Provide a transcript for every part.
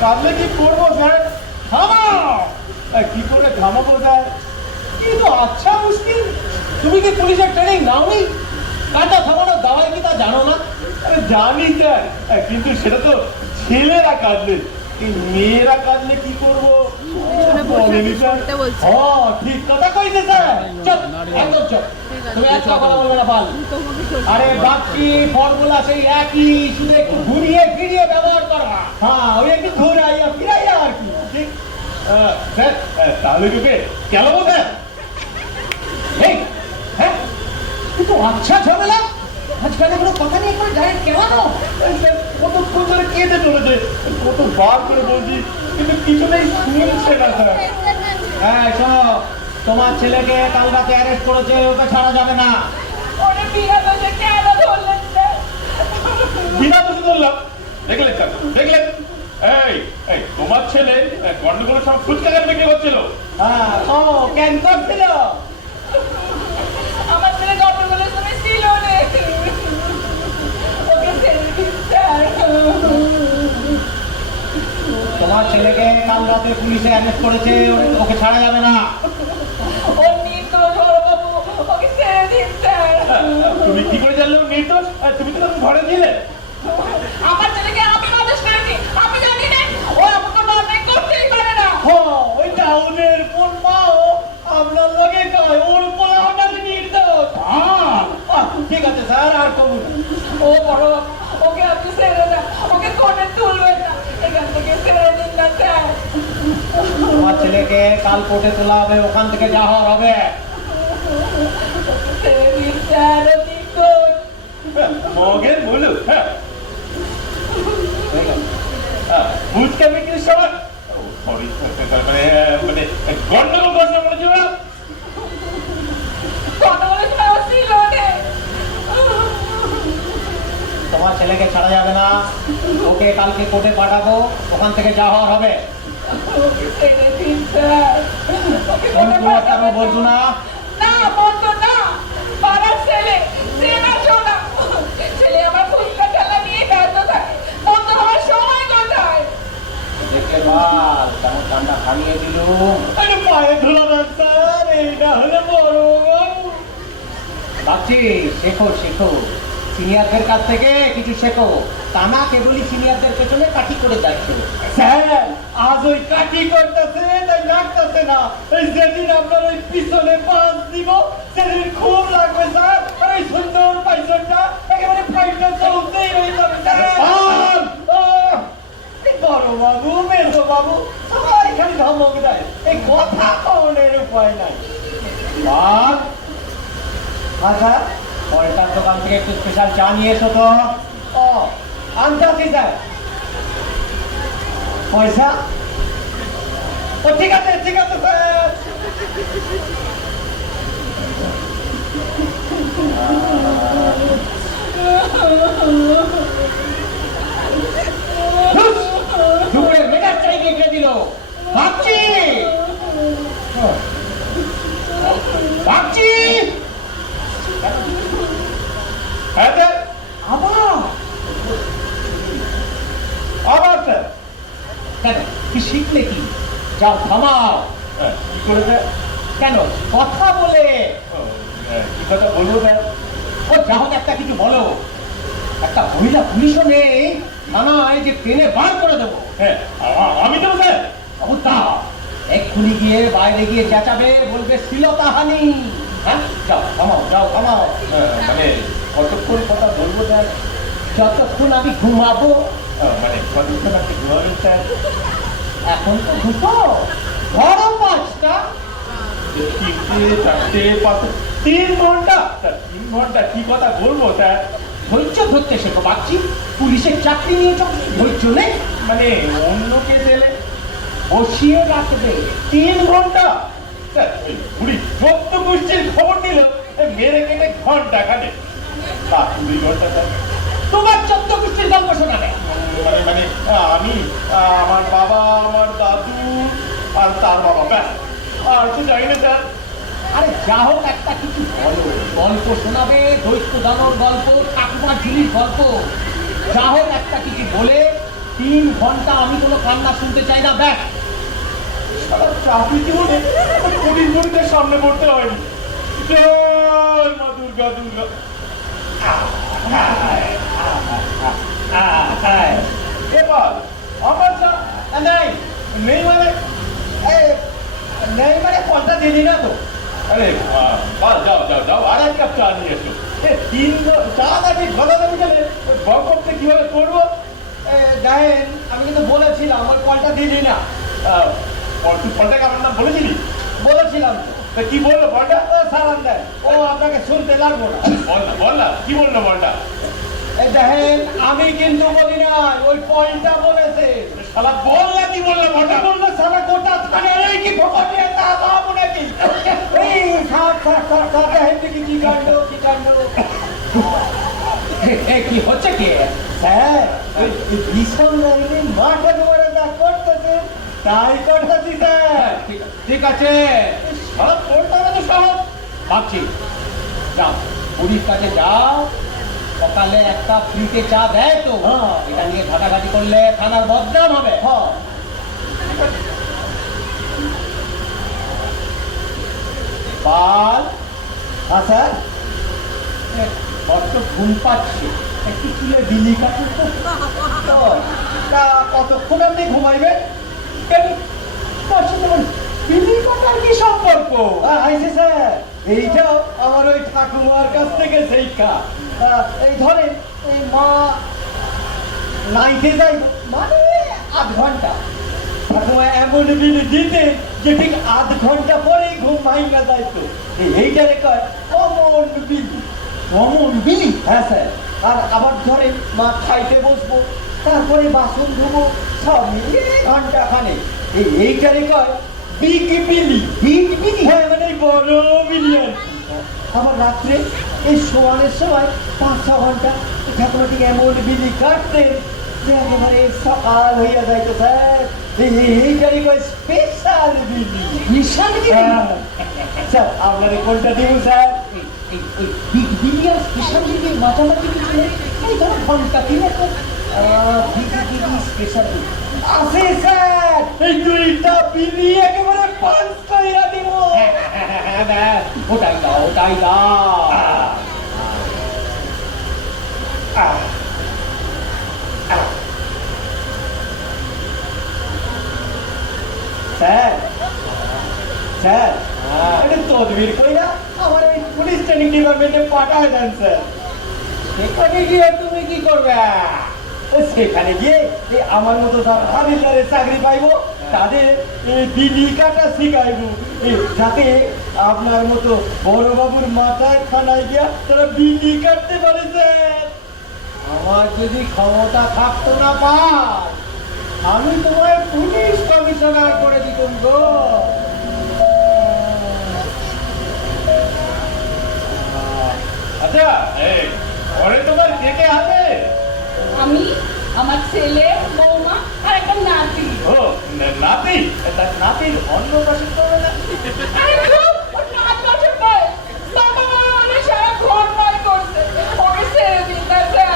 কাঁদলে কি করবো স্যার? থামাও! কি করে থামাবো স্যার? কিন্তু আচ্ছা মুশকিল, তুমি কি পুলিশের ট্রেনিং নাওনি? কাঁদা থামানোর দাওয়াই কি তা জানো না? আরে জানি স্যার, কিন্তু সেটা তো ছেলেরা কাঁদলে, এই মেয়েরা কাঁদলে কি করবো বলেনি স্যার। ঠিক কথা কইছে স্যার। চল একদম চল, তুমি একটা কথা বলবে না বাল। আরে বাকি ফর্মুলা সেই একই, শুধু একটু ঘুরিয়ে ফিরিয়ে ব্যবহার করবা। হ্যাঁ, ওই একটু ঘুরাইয়া ফিরাইয়া আর কি। ঠিক স্যার, তাহলে তোকে কেন স্যার? এই হ্যাঁ, কিন্তু আচ্ছা ঝামেলা, আজকাল কোনো কথা নেই, কোনো ডাইরেক্ট কেলানো। কতক্ষণ ধরে কেঁদে চলেছে, কতবার করে বলছি, কিন্তু কিছুতেই শুনছে না স্যার। হ্যাঁ শোনো, তোমার ছেলেকে কাল রাতে অ্যারেস্ট করেছে, ওকে ছাড়া যাবে না। বিনা দোষে ধরলাম, দেখলেন স্যার, দেখলেন? এই এই তোমার ছেলে গন্ডগোলের সময় ফুচকা কেন বিক্রি করছিল? হ্যাঁ, ও কেন করছিল? আমার ছেলে গন্ডগোলের সময় ছিল না, ওকে ছেড়ে দিন স্যার। তোমার ছেলেকে কাল রাতে পুলিশে অ্যারেস্ট করেছে, ওকে ছাড়া যাবে না। ও নির্দোষ বড়বাবু, ওকে ছেড়ে দিন স্যার। তুমি কি করে জানলে ও নির্দোষ? তুমি তো তাকে ঘরে দিলে। আমার ছেলেকে আমি আদেশ করেছি, আমি জানি না ও এমন কোনো অন্যায় করতেই পারে না। ওই টাউনের কোন মাও আপনার লগে কয় ওর পোলা হঠাৎ নির্দোষ। ঠিক আছে স্যার, আর কবুল। ও বড়বাবু, ওকে আপনি ছেড়ে না, ওকে কোণে তুলবেন না, এখান থেকে ছেড়ে দিন না স্যার। তোমার ছেলেকে কাল কোর্টে তোলা হবে, ওখান থেকে যা হওয়ার হবে। ছেড়ে দিন স্যার, ও নির্দোষ। মগের বলু, ফুচকা বিক্রির সময় মানে গন্ডগোল ঘোষণা করেছিল না? গন্ডগোলের সময় ও ছিল না। তোমার ছেলেকে ছাড়া যাবে না, ওকে কালকে কোর্টে পাঠাবো, ওখান থেকে যা হওয়ার হবে। ওকে ছেড়ে দিন স্যার, ওকে কোণে পাঠাবেন না। বলছো না? না বলতো না, পাড়ার ছেলে, চেনা শোনা ছেলে আমার ফুচকা খেলা নিয়ে ব্যস্ত থাকে, বলতো আমার সময় কোথায়? দেখে বাল তেমন ঠান্ডা খাইয়ে দিল। পায়ে ধুলাম স্যার, এইটা হলে বড় ভাবছি। শেখো শেখো, সিনিয়রদের কাছ থেকে কিছু শেখো, তা না কেবলই সিনিয়রদের পেছনে কাঠি করে যাচ্ছ। স্যার আজ ওই কাঠি করতেছে তাই লাগতেছে না, এই যেদিন আপনার ওই পিছনে পাঁচ দিব সেদিন খুব লাগবে স্যার। আর এই সুন্দর পাইছনটা একেবারে ফাইটটা চলতেই হয়ে যাবে স্যার। বড় বাবু, মেজো বাবু সবাই খালি ধমক দেয়, এই কথা কনের উপায় নাই। আচ্ছা, পয়সার দোকান থেকে একটু স্পেশাল চা নিয়ে এসো তো। আনতাছি স্যার। পয়সা? ও ঠিক আছে ঠিক আছে স্যার। দুপুরে মেজাজ চাই কেটে দিল। ভাবছি ভাবছি আবার স্যার কেন? কি শিখলে কি? যাও থামাও। কি করেছে? কেন কথা বলে? কি কথা বলবো স্যার? ও যা হোক একটা কিছু বলো। একটা মহিলা পুলিশও নেই থানায় যে টেনে বার করে দেবো। হ্যাঁ আমি তো স্যার তা এক্ষুনি গিয়ে বাইরে গিয়ে চেঁচাবে, বলবে শ্লীলতাহানি। হ্যাঁ যাও থামাও, যাও থামাও। মানে কতক্ষণ কথা বলবো স্যার? যতক্ষণ আমি ঘুমাবো। মানে কতক্ষণ আপনি ঘুমাবেন স্যার? এখন তো দুটো, ধরো পাঁচটা, তিনটে চারটে পাঁচটা, 3 ঘন্টা। 3 ঘন্টা কি কথা বলবো স্যার? ধৈর্য ধরতে শেখো বাচ্চি, পুলিশের চাকরি নিয়েছ, ধৈর্য নেই? মানে অন্যকে দিলে বসিয়ে রাখবে 3 ঘন্টা স্যার? ওই বুড়ি 14 গোষ্ঠীর খবর নিল, মেরে কেটে ঘন্টা খানে, তা 2 ঘন্টা স্যার। তোমার 14 গোষ্ঠীর গল্প শোনাবে? মানে মানে আমি, আমার বাবা, আমার দাদু আর তার বাবা, ব্যাস আর তো জানি না স্যার। আরে যা হোক একটা কিছু বলো, গল্প শোনাবে, দৈত্য দানব গল্প, ঠাকুমার ঝুলির গল্প, যা হোক একটা কিছু বলে 3 ঘন্টা আমি কোনো কান্না শুনতে চাই না, ব্যাস। সারা চাকরি জীবনে কঠিন গণিতের সামনে পড়তে হয়নি। জয় মা দুর্গা দুর্গা। এবার আমার যা নেই নেই মানে নেই মানে কোনটা দিলি না তো? আরে যাও যাও যাও, আর এক কাপ চা নিয়ে এসো। 3 চা নাকি ঘটা দেবে গেলে বক করতে কিভাবে করবো? দেখেন, আমি কিন্তু বলেছিলাম ওই কোনটা দিলি না, তুই ফলটাকে আমার নাম বলেছিলি? বলেছিলাম তো। তা কি বললো বলটা? ও সালাম দেয়, ও আপনাকে শুনতে লাগবো না। বল না কি বললো বলটা? এই দেখেন, আমি কিন্তু বলি না, ওই পয়েন্টটা বলেছে। শালা বল না কি বললো বলটা? বললো সালা গোটা থানার এই কি ফোকট নিয়ে তা খাওয়াবো নাকি? এই থাক দেখেন দেখি কি কাণ্ড কি কাণ্ড। কি হচ্ছে কি স্যার? ওই ভীষণ লাইনে মাঠের উপরে যা করতেছে তাই করতেছি স্যার। ঠিক আছে, সব করতে হবে তো সহজ ভাবছি। যাও পুরীর কাছে যাও, সকালে একটা ফ্রিতে চা দেয় তো, এটা নিয়ে ঘাটাঘাটি করলে থানার বদনাম হবে। পাল, হ্যাঁ স্যার, বড্ড ঘুম পাচ্ছে, একটু তুলে দিলি কাছে তা কতক্ষণ আপনি ঘুমাইবেন? তার সাথে বিলি কাটার কি সম্পর্ক? আইসে স্যার, এইটাও আমার ওই ঠাকুমার কাছ থেকে শিক্ষা। এই ধরেন, এই মা নাইতে যাই মানে আধ ঘন্টা, ঠাকুমা এমন বিলি দিতে যে ঠিক আধ ঘন্টা পরেই ঘুম ভাঙা যাইতো। এইটারে কয় কমন বিলি। কমন বিলি? হ্যাঁ স্যার। আর আবার ধরেন মা খাইতে বসবো, তারপরে বাসন ধুবো, সব মিলিয়ে ঘন্টা খানে। এইটারে কয় বিগ বিলি। বিগ বিলি? হ্যাঁ, মানে বড় বিলি আর কি। আবার রাত্রে এই শোয়ানোর সময় 5-6 ঘন্টা ঠাকুমা ঠিক এমন বিলি কাটতেন যে একেবারে সকাল হইয়া যাইতো স্যার। এইটারে কয় স্পেশাল বিলি। স্পেশাল বিলি? স্যার আপনারে কোনটা দিব স্যার? এই বিগ বিলি আর স্পেশাল বিলি মাঝামাঝি কিছু নেই? এই ধরো ঘন্টা কিনে তো বিগ বিলি স্পেশাল বিলি আছে স্যার। এই দুইটা বিলি একেবারে পাঁচ কইরা দিব। ওটাই দাও, ওটাই দাও। স্যার স্যার, এটা তদবির করি না, আমার এই পুলিশ ট্রেনিং ডিপার্টমেন্টে পাঠায় দেন স্যার। সেখানে গিয়ে তুমি কি করবে? সেখানে গিয়ে আমার মতো হাবিলদারের চাকরি পাইবো, তাদের বিলি কাটা শিখাইবো, যাতে আপনার মতো বড় বাবুর মাথায় খানায় গিয়া তারা বিলি কাটতে পারে স্যার। আমার যদি ক্ষমতা থাকতো না পার, আমি তোমায় পুলিশ কমিশনার করে দিতাম গো। আচ্ছা, ঘরে তোমার কে কে আছে? আমি, আমার ছেলে, বৌমা আর একটা নাতি। ও নাতি? তার নাতির অন্নপ্রাশন করবে না? আরে ধুর, ওর 5 বছর বয়স। বাবা মা অনেক সারা ঘর বাড়ি করছে, ওকে ছেড়ে দিন না স্যার।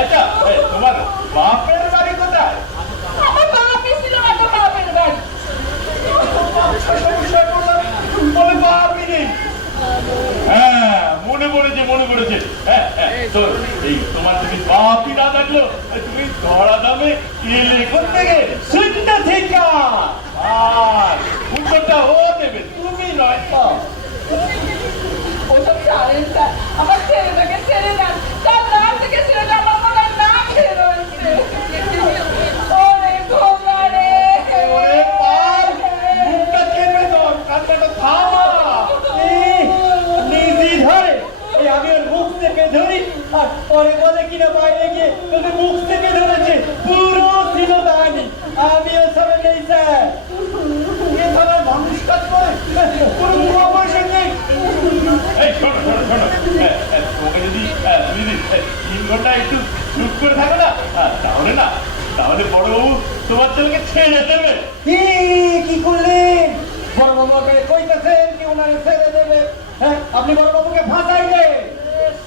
আচ্ছা, তোমার বাপের বাড়ি কোথায়? আমার বাপই ছিল না তো বাপের বাড়ি। বলে বাপই নেই। হ্যাঁ, মনে পড়েছে। শোন, এই তোমার যদি বাপই না থাকলো, তুমি ধরা দামে এলে কোত্থেকে? শুনতে থেকে আর উত্তরটা ও দেবে, তুমি নয়। ওসব ছাড়েন স্যার, আমার ছেলেটাকে ছেড়ে দেন। তার নাম থেকে ছেলেটা আমার মনে হয় না খেয়ে রয়েছে। ওরে খোকা রে। ওরে পাল, মুখটা চেপে ধর, কান্নাটা থামা। নিজে ধরে আমি ওর মুখ থেকে ধরি, আর পরে বলে কিনা বাইরে গিয়ে তোকে মুখ থেকে ধরেছে, পুরো ছিল দাঁড়ানি। আমিও সবাই নেই স্যার। এ ধরনের মানুষ কাজ করে, কোনো মুখ অপারেশন নেই। এই শোনো, তোমাকে যদি তুমি যদি 3 ঘন্টা একটু চুপ করে থাকো না, তাহলে বড়বাবু তোমার ছেলেকে ছেড়ে দেবে। কি করলেন? বড়বাবুকে কইতেছেন কি ওনারে ছেড়ে দেবে? হ্যাঁ, আপনি বড়বাবুকে ফাঁসাইলেন।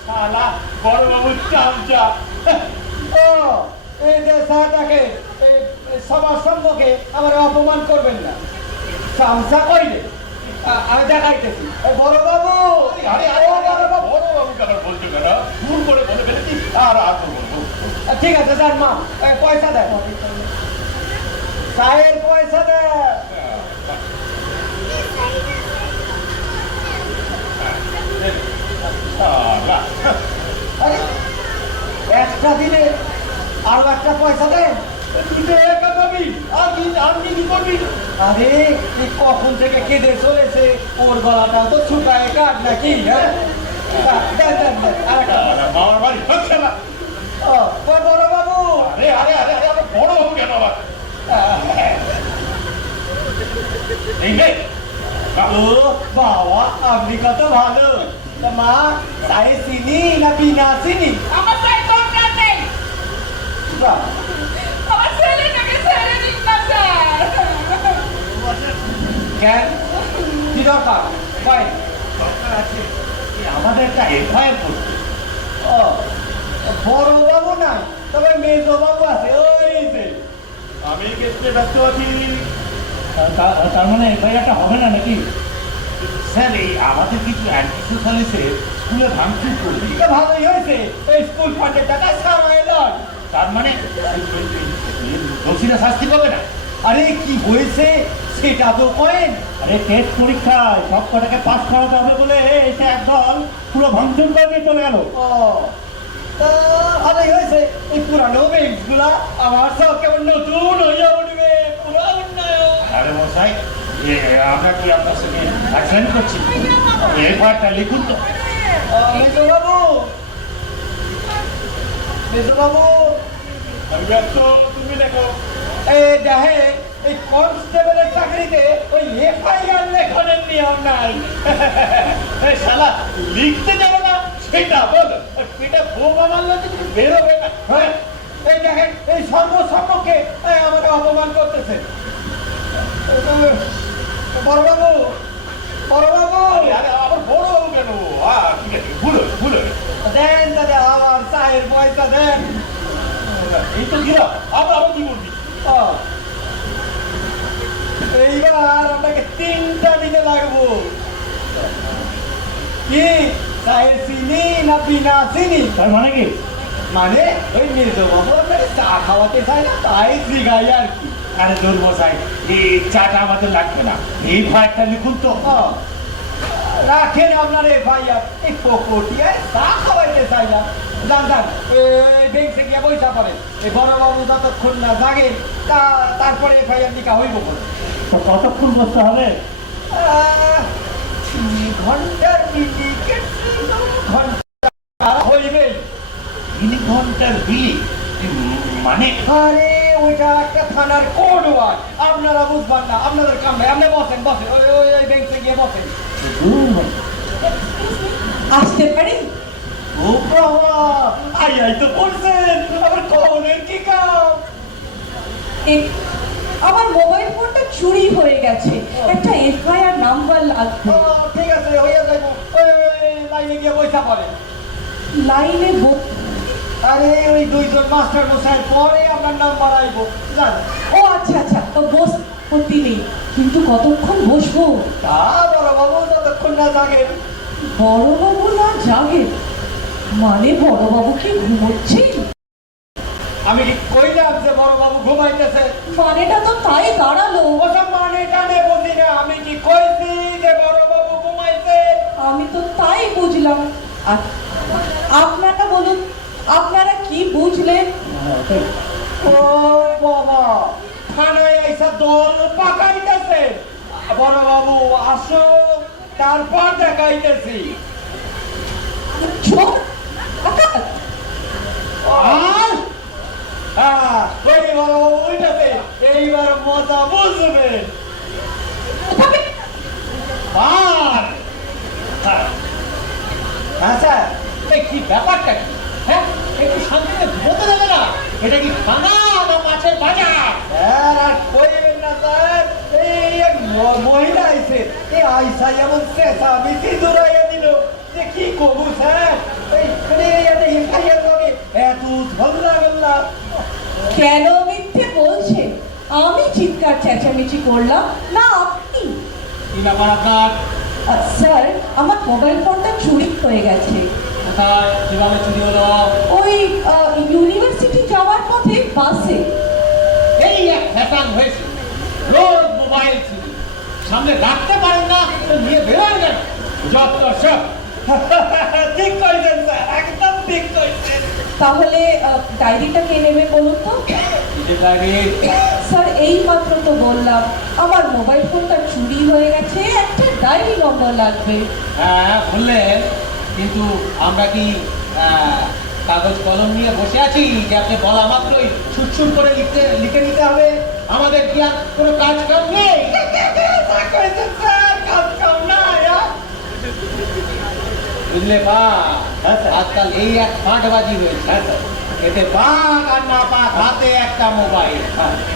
শালা বড় বাবুর চামচা। ও এই যে স্যারটাকে সবার সম্মুখে আমার অপমান করবেন না। চামচা কইলে আমি দেখাইতেছি বড় বাবু। আরে আরে আরে আরে বড় বাবুকে আবার বলছো কেন? ভুল করে বলে ফেলেছি। আর বলবো। ঠিক আছে যান মা, পয়সা দেন, চায়ের পয়সা দেন। শালা। আরে একটা দিনে আরো একটা পয়সা দেন। তুই তো একা পাবি, আমি কি করবি? আরে এই কখন থেকে কেঁদে চলেছে, ওর গলাটাও তো ছুটায় কাট নাকি? হ্যাঁ দেন দেন দেন আরেকটা। মামার বাড়ি হচ্ছে না। ও বড় বাবু। আরে আরে আরে আরে আমার বড় বাবু কেন আবার? এই নে। ও বাবা আপনি কত ভালো। তা মা চায়ে চিনি না বিনা চিনি? আমার চাই দরকার নেই, বাহ, আমার ছেলেটাকে ছেড়ে দিন না স্যার। কেন কি দরকার? কয় দরকার আছে আমাদের একটা এফআইআর করতে। ও বড় বাবু না, তবে মেজো বাবু আছে ওই যে। আমি ক্ষেত্রে ব্যস্ত আছি। তার মানে এফআইআরটা হবে না নাকি? স্যার এই আমাদের কিছু অ্যান্টি সোশ্যালিস্টে স্কুলে ভাঙচুর করবে। এটা ভালোই হয়েছে, এই স্কুল ফান্ডের টাকা সারা এলাম। তার মানে দোষীরা শাস্তি পাবে না? আরে কি হয়েছে সেটা তো কয়েন। আরে টেস্ট পরীক্ষায় সব কটাকে পাস করাতে হবে বলে এসে একদল পুরো ভাঙচুর করে দিয়ে চলে গেল। ও তা ভালোই হয়েছে, এই পুরানো বেঞ্চ গুলা আমার সব কেমন নতুন হইয়া উঠবে। পুরো উন্নয়ন। আরে মশাই আমরা কি আপনার সঙ্গে অ্যাক্সিডেন্ট করছি? এফআইআরটা লিখুন তো। মেজো বাবু, মেজো বাবু, আমি ব্যস্ত, তুমি দেখো। এই দেখে এই কনস্টেবলের চাকরিতে ওই এফআইআর লেখনের নিয়ম নাই। এই শালা লিখতে জানো না সেটা বল। এটা বোমা মারলে তো তুমি বেরোবে না। হ্যাঁ, এই দেখেন এই সর্বসম্মুখে আমাকে অপমান করতেছে। বড়বাবু, বড়বাবু আরে আবার বড় বাবু কেন? ঠিক আছে ভুলো ভুলো। দেন দাদা আমার চায়ের পয়সা দেন। এই তো ঘিরা আমরা আবার কি করবি? ও, এইবার আপনাকে 3টা দিনে লাগবো। কি চায়ে চিনি না বিনা চিনি? তার মানে কি? মানে ওই মেজো বাবু আপনাকে চা খাওয়াতে চাই না, তাই জিগাই আর কি। আরে দূর মশাই এই চাটা আমাদের লাগবে না, এই ফায়ারটা লিখুন তো। ও, রাখেন আপনার এফআইআর। এই পকটিয়ায় চা খাওয়াইতে চাইলাম। যান যান এই ব্যাংকে গিয়ে পয়সা পড়ে। এই বড়বাবু যতক্ষণ না জাগেন তারপরে এফআইআর লিখা হইব বলে। তো কতক্ষণ বসতে হবে? 3 ঘন্টার মিটিংকে 3 ঘন্টা হইবে। 3 ঘন্টার বিলি মানে? আরে ওইটা একটা থানার কোড ওয়ার্ড, আপনারা বুঝবেন না, আপনাদের কাম নাই। আপনি বসেন বসেন, ওই ওই ওই ব্যাংকে গিয়ে বসেন। আসতে পারি? ও বাবা, আই আই তো বলছেন, আবার কনের কি কাম? আমার মোবাইল ফোনটা চুরি হয়ে গেছে, একটা এফআইআর নাম্বার লাগবে। ও, ঠিক আছে হইয়া যাইব। ওই ওই লাইনে গিয়ে পয়সা পড়েন। লাইনে আরে ওই 2জন মাস্টার মশাই পরে আপনার নাম্বার আইব। জান ও আচ্ছা আচ্ছা, তো বস ক্ষতি নেই, কিন্তু কতক্ষণ বসবো? তা বড়বাবু যতক্ষণ না জাগেন। বড়বাবু না জাগে মানে বড়বাবু কি ঘুমোচ্ছেন? আমি কি কইলাম যে বড়বাবু ঘুমাইতেছে? মানেটা তো তাই দাঁড়ালো। ওসব মানে টানে বুঝি না। আমি কি কইছি যে বড়বাবু ঘুমাইছে? আমি তো তাই বুঝলাম। আর আপনারা বলুন, আপনারা কি বুঝলেন? ও বাবা, থানায় আইসা দল পাকাইতেছে। বড়বাবু আসো, তারপর দেখাইতেছি। ছোট কাকা, আর হ্যাঁ, ওই বড়বাবু উঠেছে। এইবার মজা বুঝবে। তবে আর হ্যাঁ স্যার, এই কি ব্যাপারটা কি? হ্যাঁ, একটু শান্তিতে ঘুমোতে দেবে না? এটা কি খানা না মাছের বাজার? আর কইবেন না স্যার, এই এক মহিলা আইছে, এই আইসা এমন চেঁচা মিছি দৌড়াইয়া দিল যে কি কবু স্যার। এত ঝগড়া করলাম। কেন মিথ্যে বলছেন? আমি চিৎকার চেঁচামেচি করলাম না আপনি? কি ব্যাপার আপনার? স্যার, আমার মোবাইল ফোনটা চুরি হয়ে গেছে। কোথায়, কিভাবে চুরি হলো? ওই ইউনিভার্সিটি যাওয়ার পথে বাসে। এই এক ফ্যাশন হয়েছে, রোজ মোবাইল চুরি, সামনে রাখতে পারেন না তো নিয়ে বেরোয় না, যত সব। ঠিক করেছেন স্যার, একদম ঠিক করেছেন। তাহলে ডায়েরিটা কে নেবে বলুন তো? স্যার, এই মাত্র তো বললাম আমার মোবাইল ফোনটা চুরি হয়ে গেছে, একটা ডায়েরি নম্বর লাগবে। হ্যাঁ বললেন, কিন্তু আমরা কি কাগজ কলম নিয়ে বসে আছি যে আপনি বলা মাত্রই ছুটছুট করে লিখে নিতে হবে? আমাদের কি আর কোনো কাজ কাম নেই? বুঝলে বা, হ্যাঁ স্যার। আজকাল এই এক ফাঁটবাজি হয়েছে। এতে পাক আর না পাক হাতে একটা মোবাইল।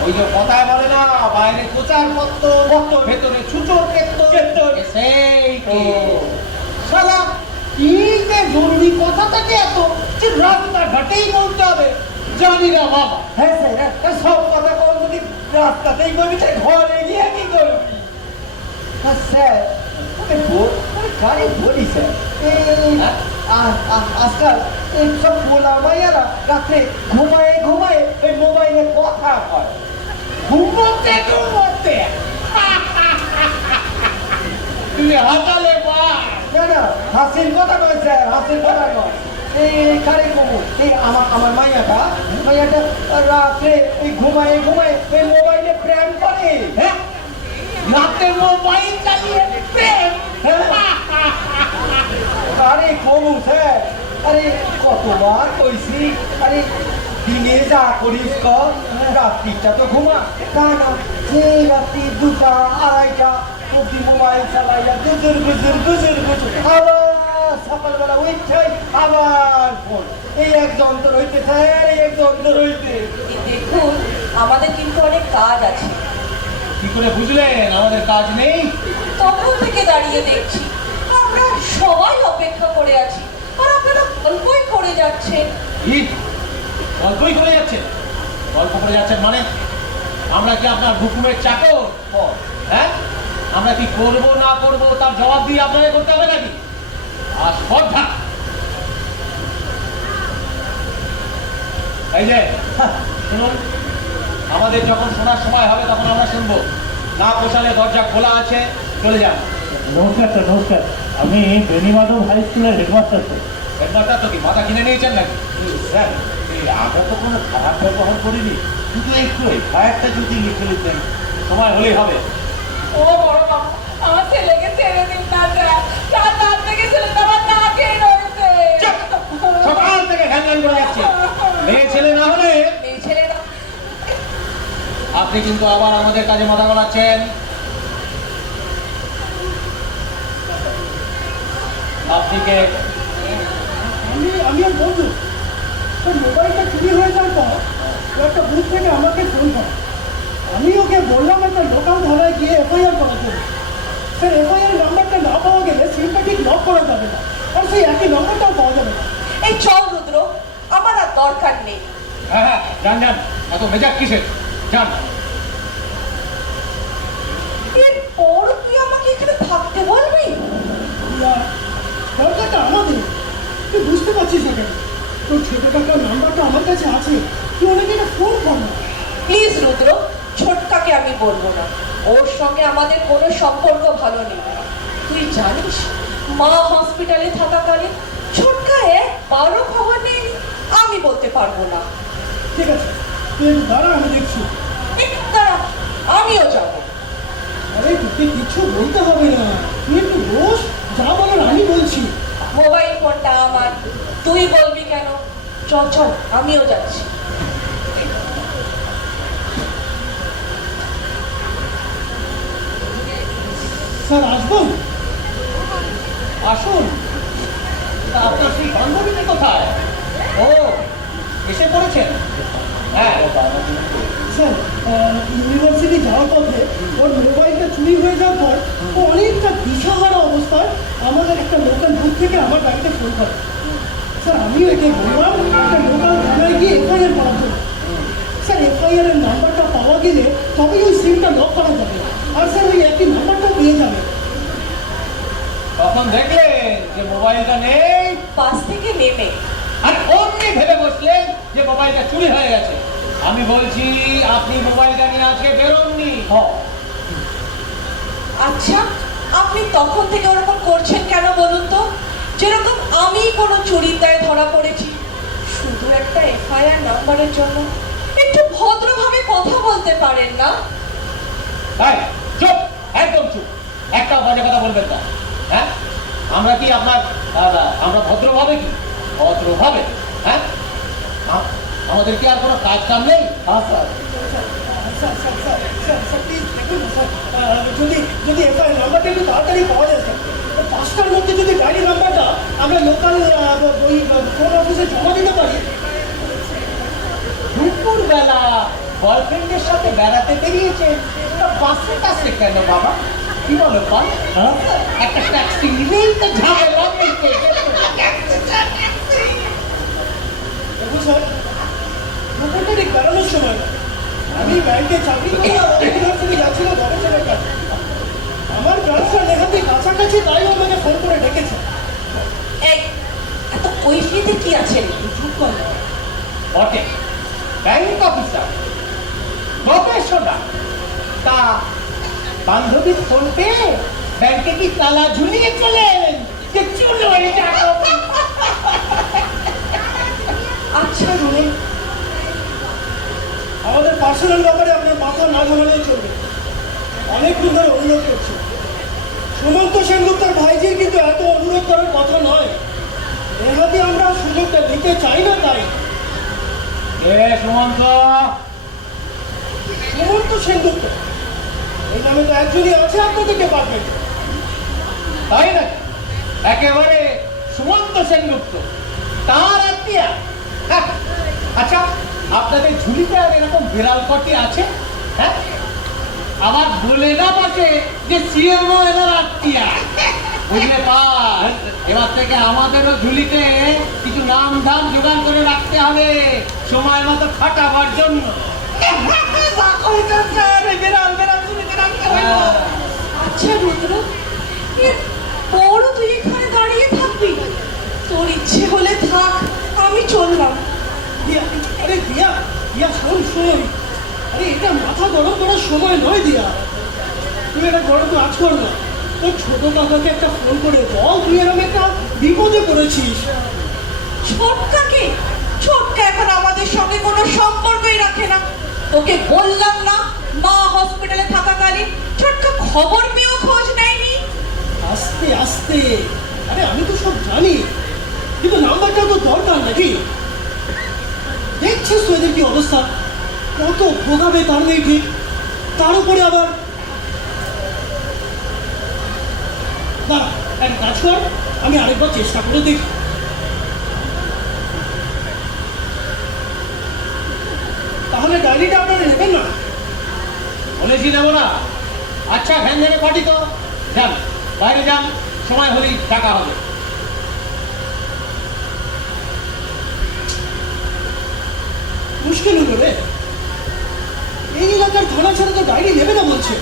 ওই যে কথায় বলে না, বাইরে কোচার পত্র ভেতরে ছুচোর ক্ষেত্র, সেই তো। শালা কি যে জরুরি কথাটাকে এত যে রাস্তা ঘাটেই বলতে হবে, জানি না বাবা। হ্যাঁ স্যার, সব কথা কম যদি রাস্তাতেই করবি, ঘরে গিয়ে কি করবি? স্যার, গাড়ি বলি স্যার, আজকাল সব পোলা মাইয়ারা রাত্রে ঘুমায় ওই মোবাইলে কথা কয়। ঘুমোতে তুমি হাতালে বা। না, হাসির কথা নয় স্যার, হাসির কথা নয়। এই কারে কমু, এই আমার মাইয়াটা রাত্রে এই ঘুমায় ওই মোবাইলে প্রেম করে। হ্যাঁ, রাতে মোবাইল চালিয়ে প্রেম। আরে কমু স্যার, আরে কতবার কইছি, আরে দিনে যা করিস কর, রাত্রিটা তো ঘুমা। তা না, সেই রাত্রি 2টা 2:30টা অব্দি মোবাইল চালাইয়া গুজুর, আবার সকালবেলা উঠছাই আবার ফোন। এই এক যন্ত্র হইতে স্যার, এই এক যন্ত্র হইতে। দেখুন, আমাদের কিন্তু অনেক কাজ আছে। কি করে বুঝলেন আমাদের কাজ নেই? তখন থেকে দাঁড়িয়ে দেখছি আমরা সবাই অপেক্ষা করে আছি, আর আপনারা গল্পই করে যাচ্ছেন। কি গল্পই করে যাচ্ছেন? গল্প করে যাচ্ছেন মানে? আমরা কি আপনার হুকুমের চাকর? হ্যাঁ, আমরা কি করব না করব তার জবাব দিয়ে আপনাকে করতে হবে নাকি? আর শ্রদ্ধা, এই যে শুনুন, আমাদের যখন শোনার সময় হবে তখন আমরা শুনবো, না পোষালে দরজা খোলা আছে, চলে যান। নমস্কার স্যার, নমস্কার। আমি বেনিমাধব হাই স্কুলের হেডমাস্টার স্যার। হেডমাস্টার তো কি মাথা কিনে নিয়েছেন নাকি? স্যার, এই আমরা তো কোনো খারাপ ব্যবহার করিনি, শুধু একটু এফআইআরটা যদি লিখে নিতেন। সময় হলেই হবে। ও বড় বাবা, আমার ছেলেকে ছেড়ে দিন না স্যার, রাত থেকে ছেলেটা আমার না খেয়ে রয়েছে। সকাল থেকে ঘ্যান করে যাচ্ছে। মেয়ে ছেলে না হলে এই ছেলেটা আপনি কিন্তু আবার আমাদের কাজে মাথা গলাচ্ছেন। আপনি কে? আমি আর বন্ধু, মোবাইলটা চুরি হয়ে যাওয়ার পর ও একটা বুথ থেকে আমাকে ফোন করে। আমি ওকে বললাম একটা লোকাল থানায় গিয়ে এফআইআর করার জন্য। স্যার, এফআইআর নাম্বারটা না পাওয়া গেলে সিমটা ঠিক লক করা যাবে না, আর সেই একই নম্বরটাও পাওয়া যাবে না। এই চল রুদ্র, আমার আর দরকার নেই। হ্যাঁ হ্যাঁ, যান যান, এত মেজাজ কিসের? যান। এরপর তুই আমাকে এখানে থাকতে বলবি? দরকারটা আমাদের, তুই বুঝতে পারছিস না কেন? তোর ছোট কাকার নাম্বারটা আমার কাছে আছে, তুই ওনাকে একটা ফোন কর না। প্লিজ রুদ্র, ছোটকাকে আমি বলবো না, ওর সঙ্গে আমাদের কোনো সম্পর্ক ভালো নেই। তুই জানিস, মা হসপিটালে থাকাকালীন ছোটকা একবারও খবর নেয়নি। আমি বলতে পারবো না। ঠিক আছে, তুই একটু দাঁড়া, আমি দেখছি। একটু দাঁড়া, আমিও যাবো। আরে তোকে কিছু বলতে হবে না, তুই একটু বস, যা বলার আমি বলছি। মোবাইল ফোনটা আমার, তুই বলবি কেন? চল চল, আমিও যাচ্ছি। স্যার, আসবো? আসুন। তা আপনার সেই বান্ধবীটি কোথায়? ও, এসে পড়েছেন? হ্যাঁ, স্যার, ইউনিভার্সিটি যাওয়ার পথে ওর মোবাইলটা চুরি হয়ে যাওয়ার পর ও অনেকটা দিশাহারা অবস্থায় আমাদের একটা লোকাল বুথ থেকে আমার গাড়িতে ফোন করে। স্যার আমিও এটাই বললাম একটা লোকাল থানায় গিয়ে এফআইআর করা জন্য। স্যার এফআইআর এর নাম্বারটা পাওয়া গেলে তবেই ওই সিমটা লক করা যাবে, আর স্যার ওই একই নাম্বারটাও পেয়ে যাবে। তখন দেখলেন যে মোবাইলটা নেই, বাস থেকে নেমে আর অমনি ভেবে বসলেন যে মোবাইলটা চুরি হয়ে গেছে। আমি বলছি আপনি মোবাইলটা নিয়ে আজকে বেরোননি। আচ্ছা, আপনি তখন থেকে ওরকম করছেন কেন বলুন তো? যেরকম আমি কোনো চুরির দায়ে ধরা পড়েছি, শুধু একটা এফআইআর নাম্বারের জন্য। একটু ভদ্রভাবে কথা বলতে পারেন না? তাই চুপ, একদম চুপ, একটা বাজে কথা বলবেন না। হ্যাঁ, আমরা কি আপনার আমরা ভদ্রভাবে কি ভদ্রভাবে? হ্যাঁ, আমাদের কি আর কোনো কাজ কাম নেই? Sir sir sir sir sir sir please দেখুন না স্যার, যদি এফআইআর নাম্বারটা একটু তাড়াতাড়ি পাওয়া যায় স্যার, 5টার মধ্যে যদি গাড়ি নাম্বারটা আমরা লোকাল ওই ফোন অফিসে জমা দিতে পারি। দুপুরবেলা বয়ফ্রেন্ডের সাথে বেড়াতে বেরিয়েছেন, বাসে টাসে কেন বাবা? কি বলো পাল? একটা ট্যাক্সি নিলেই তো ঝামেলা মিটে গেছে। দেখুন স্যার, দুপুরটা ঠিক বেরোনোর সময় না। আমি ব্যাংকে চাকরি করি আর অফিসার থেকে যাচ্ছিল গবেষণার কাছে। আমার ব্রাঞ্চটা নেহাতি কাছাকাছি, তাই ও আমাকে ফোন করে ডেকেছে। এই এত কৈফিয়তে কি আছেন? চুপ কর। বটে, ব্যাংক অফিসার, প্রফেশনাল। তা বান্ধবীর ফোন পেয়ে ব্যাংকে কি তালা ঝুলিয়ে চলে এলেন যে চুলো আচ্ছা রুমে আমাদের পার্সোনাল ব্যাপারে আপনার মাথা না ঘামালেই চলবে। অনেকদিন ধরে অনুরোধ করছি। সুমন্ত সেনগুপ্তর ভাইজির কিন্তু এত অনুরোধ করার কথা নয়। এভাবে আমরা সুযোগটা নিতে চাই না। তাই সুমন্ত সুমন্ত সেনগুপ্ত এই নামে তো একজনই আছে আপনাদের ডিপার্টমেন্টে। তাই নাকি? একেবারে সুমন্ত সেনগুপ্ত, তার আত্মীয়া? হ্যাঁ, আচ্ছা আপনাদের ঝুলিতে আর এরকম বিড়াল কটি আছে? হ্যাঁ, আবার বলে না বসে যে সিএমও এনার আত্মীয়া। বুঝলে পাল, এবার থেকে আমাদেরও ঝুলিতে কিছু নাম ধাম জোগাড় করে রাখতে হবে সময় মতো খাটাবার জন্য। আচ্ছা রুদ্র, এর বড় তুই এখানে দাঁড়িয়ে থাকবি? তোর ইচ্ছে হলে থাক, আমি চললাম। দিয়া, আরে দিয়া, দিয়া শোন শোন, আরে এটা মাথা গরম করার সময় নয় দিয়া। তুমি একটা বড় কাজ কর না, তোর ছোট কাকাকে একটা ফোন করে বল তুই এরকম একটা বিপদে পড়েছিস। ছোটকাকে? ছোটকা এখন আমাদের সঙ্গে কোনো সম্পর্কই রাখে না। তোকে বললাম না, মা হসপিটালে থাকাকালীন ছোটকা খবর পেয়েও খোঁজ নেয়নি। আস্তে আস্তে, আরে আমি তো সব জানি, কিন্তু নাম্বারটা তো দরকার নাকি? দেখছিস তো এদের কি অবস্থা, কত ভোগাবে তার নেই ঠিক। তার উপরে আবার দাঁড়া, এক কাজ কর, আমি আরেকবার চেষ্টা করে দেখি। তাহলে ডায়েরিটা আপনারা নেবেন না? বলেছি নেবো না। আচ্ছা ভ্যান ধরে পাঠি তো যান, বাইরে যান, সময় হলেই টাকা হবে। মুশকিল হলো রে, এই এলাকার থানা ছাড়া তো ডায়েরি নেবে না বলছে।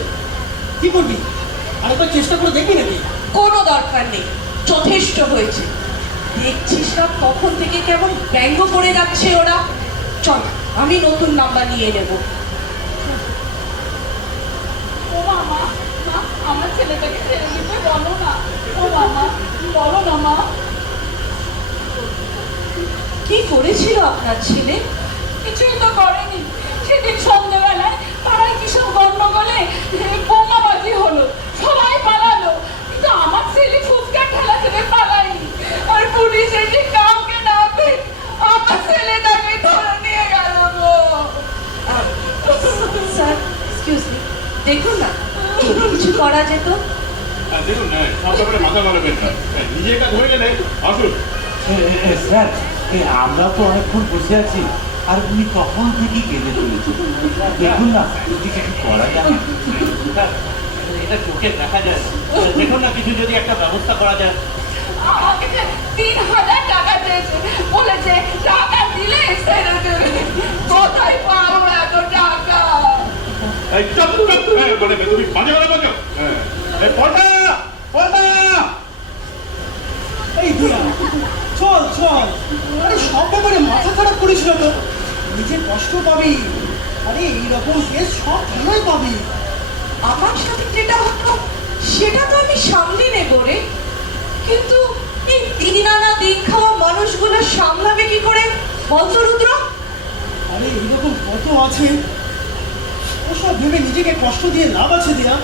কি করবি, আরেকবার চেষ্টা করে দেখবি নাকি? কোনো দরকার নেই, যথেষ্ট হয়েছে। দেখছিস না কখন থেকে কেমন ব্যঙ্গ করে যাচ্ছে ওরা। চল, আমি নতুন নাম্বার নিয়ে নেব। ও মামা, মা আমার ছেলেটাকে ছেড়ে দিতে বলো না। ও মামা, বলো না মা। কি করেছিল আপনার ছেলে? কিছুই তো করেনি। সেদিন সন্ধ্যেবেলায় পাড়ায় কিসব গন্ডগোলে বোমাবাজি হলো, সবাই পালালো, কিন্তু আমার ছেলে ফুচকা খেলা ছেলে পালায়নি। আর পুলিশ এসে কাউকে না পেয়ে আমার ছেলেটাকে ধরে নিয়ে গেল গো। স্যার, এক্সকিউজ মি, দেখুন না যদি কিছু করা যেত। দেখুন সব ব্যাপারে মাথা মারবেন না, নিজে কাজ হয়ে গেলে আসুন। স্যার আমরা তো অনেকক্ষণ বসে আছি, আর উনি কখন থেকে কেঁদে চলেছে। দেখুন না যদি কিছু করা যায়। এটা চোখে দেখা যায়, দেখুন না কিছু যদি একটা ব্যবস্থা করা যায়। আমাকে যে 3,000 টাকা দিয়েছে, বলেছে টাকা দিলে ছেড়ে দেবে। কোথায় পাবো এত টাকা? এই চুপ চুপ বলে তুমি বাজে কথা বলছো। এই পড়া পড়া এই দিয়া চল চল, আরে সব ব্যাপারে মাথা খারাপ করিস না তো, নিজে কষ্ট পাবি। আরে এইরকম কেস সব থানায় পাবি। আমার সাথে যেটা হতো সেটা তো আমি সামলে নেব রে, কিন্তু এই দিন আনা দিন খাওয়া মানুষগুলো সামলাবে কি করে বলতো রুদ্র? আরে এইরকম কত আছে, ওসব ভেবে নিজেকে কষ্ট দিয়ে লাভ আছে দিয়া।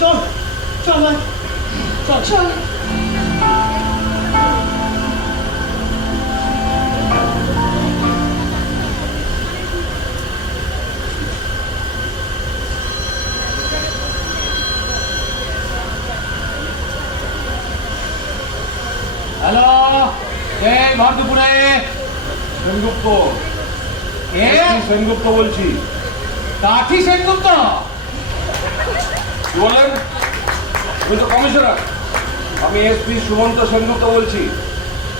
চল চল ভাই, চল চল। হ্যালো, কে ভর দুপুরে? সেনগুপ্ত কে? সেনগুপ্ত বলছি। কাঠি সেনগুপ্ত? কি বলেন? তুমি তো কমিশনার। আমি এসপি সুমন্ত সেনগুপ্ত বলছি।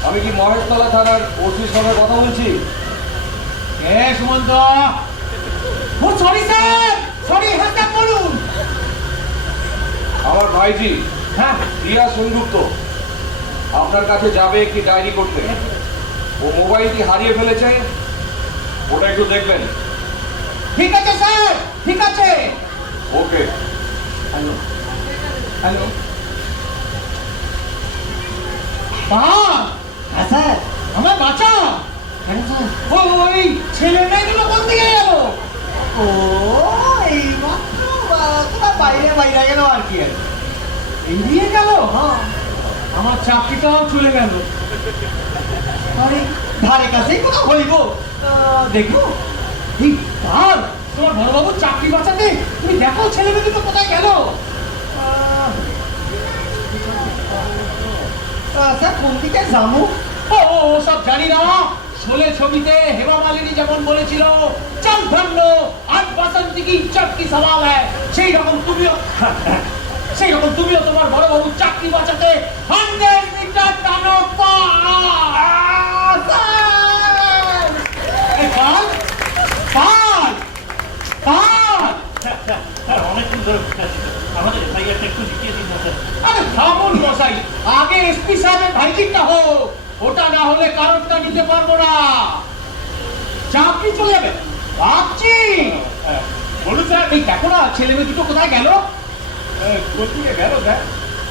আমি কি মহেশতলা থানার ওসির সঙ্গে কথা বলছি? কে সুমন্ত? ও সরি স্যার, সরি, হ্যাঁ স্যার বলুন। আমার ভাইজি হ্যাঁ, রিয়া সেনগুপ্ত আপনার কাছে যাবে একটি ডায়েরি করতে। ও মোবাইলটি হারিয়ে ফেলেছে, ওটা একটু দেখবেন। ঠিক আছে স্যার, ঠিক আছে। ওকে। হ্যালো হ্যালো, পান? হ্যাঁ স্যার, আমার বাঁচা। কেন স্যার? ওই ছেলে মেয়েগুলো কোন দিকে গেল? ও এই মাত্র তোরা বাইরে বাইরে গেল আর কি। এড়িয়ে গেল? হ্যাঁ, আমার চাকরিটাও চলে গেল। আরে ধারে কাছেই কোথাও হইব, দেখো। এই কাল তোমার বড়বাবুর চাকরি বাঁচাতে তুমি দেখো ছেলে মেয়ে দুটো কোথায় গেল। স্যার কোন দিকে যাবো? ও ও সব জানি না। শোলে ছবিতে হেমা মালিনী যেমন বলেছিল চল ধন্য আজ বসন্তি কি চটকি সওয়াল হ্যায়, সেই রকম তুমিও তোমার বড়বাবুর চাকরি বাঁচাতে 100 মিটার টানো পাল। পাল পাল পাল। অনেকদিন ধরে আমাদের ভাইয়াটা একটু লিখিয়ে দিন না স্যার। আরে থামুন মশাই, আগে এসপি সাহেবের ভাইজিটা হোক, ওটা না হলে কারণটা নিতে পারবো না। চাকরি চলে যাবে ভাবছি। বলুন স্যার। এই দেখো না ছেলে মেয়ে দুটো কোথায় গেল। কোন দিকে গেল স্যার?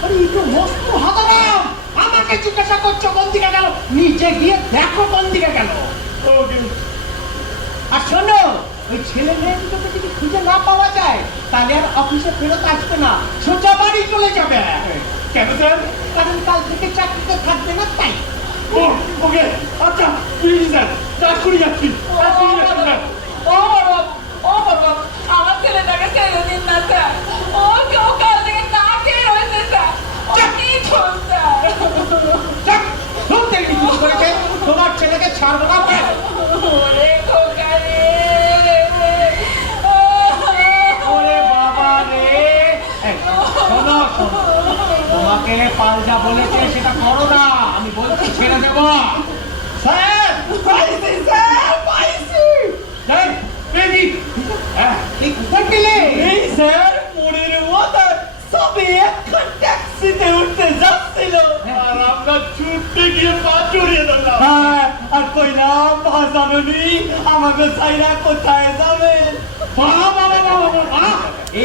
আরে এই তো মস্ত হাতারাম, আমাকে জিজ্ঞাসা করছো কোন দিকে গেল, নিচে গিয়ে দেখো কোন দিকে গেল। আর শোনো, ওই ছেলে মেয়ে দুটোকে যদি খুঁজে না পাওয়া যায় তাহলে আর অফিসে ফেরত আসবে না, সোজা বাড়ি চলে যাবে। কেন স্যার? কারণ কাল থেকে চাকরিতে থাকবে না তাই। ওকে আচ্ছা প্লিজ স্যার, চাকরি যাচ্ছি স্যার। ও বাবা, আমার ছেলেটাকে ছেড়ে দিন না স্যার। ও কেউ কাল থেকে না খেয়ে রয়েছে স্যার। ও নিথর স্যার। যাক, শুনতে কি শুরু করেছে, তোমার ছেলেকে ছাড়বো না কেন? ওরে খোকা রে। ওরে বাবা রে, এই, শোনো শোনো, তোমাকে পাল যা বলেছে সেটা করো না, আমি বলছি ছেড়ে দেব। স্যার পাইছি, স্যার পাইছি। Sir ready? হ্যাঁ, এই কোথায় গেলে? এই স্যার পরের মতো সবে এখন ট্যাক্সিতে উঠতে যাচ্ছিল, আর আমরা ছুটতে গিয়ে পা জড়িয়ে ধরলাম। হ্যাঁ, আর কইলাম ভাসানি আমাকে চাইরা কোথায় যাবে? বাবা বাবা বাবা বাবা,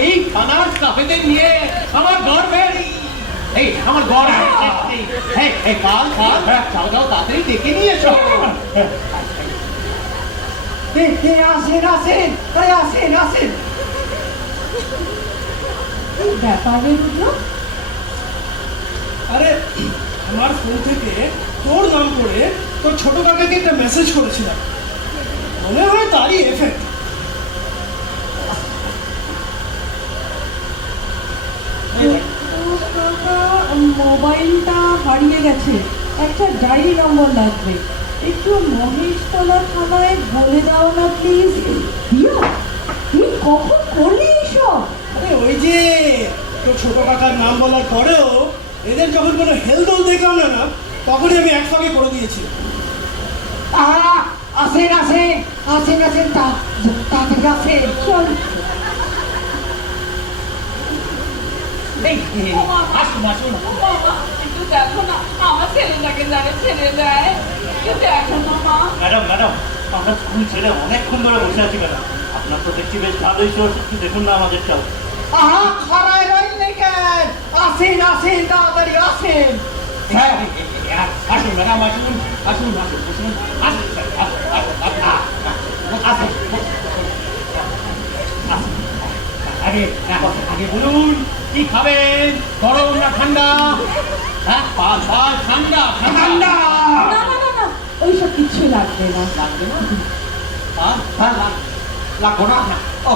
এই থানার স্টাফেদের নিয়ে আমার গর্বের এই আমার গর্ব। এই পাল পাল, যাও যাও তাড়াতাড়ি ডেকে নিয়ে এসো। আসেন আসেন, আরে আসেন আসেন। ব্যাপারে রুদ্র, আরে আমার ফোন থেকে তোর নাম করে তোর ছোট কাকাকে একটা মেসেজ করেছিলাম, মনে হয় তারই এফেক্ট। মোবাইলটা হারিয়ে গেছে, একটা ডায়েরি নম্বর লাগবে, একটু মহেশতলা থানায় বলে দাও না প্লিজ। দিয়া, তুই কখন করলি এইসব? আরে ওই যে তোর ছোট কাকার নাম বলার পরেও এদের যখন কোনো হেলদোল দেখলাম না না তখনই আমি এক ফাঁকে করে দিয়েছি। আসেন আসেন আসেন আসেন তাড়াতাড়ি আসেন। চল এই আসুন আসুন। মামা একটু দেখো না, আমার ছেলেটাকে জানে ছেড়ে দেয়, একটু দেখো না মা। ম্যাডাম ম্যাডাম, আমরা স্কুল ছেড়ে অনেকক্ষণ ধরে বসে আছি ম্যাডাম। আপনার তো দেখছি বেশ ভালোই সোর্স, একটু দেখুন না আমাদেরটাও। খরায় রইলে কেন? আসেন আসেন তাড়াতাড়ি আসেন। হ্যাঁ আসুন ম্যাডাম, আসুন আসুন আসুন আসুন আসুন আসুন। আগে আগে বলুন কি খাবেন, গরম না ঠান্ডা? হ্যাঁ পাল পাল ঠান্ডা ঠান্ডা না না না না, ওইসব কিচ্ছু লাগবে না। লাগবে না? হ্যাঁ লাগবো না। ও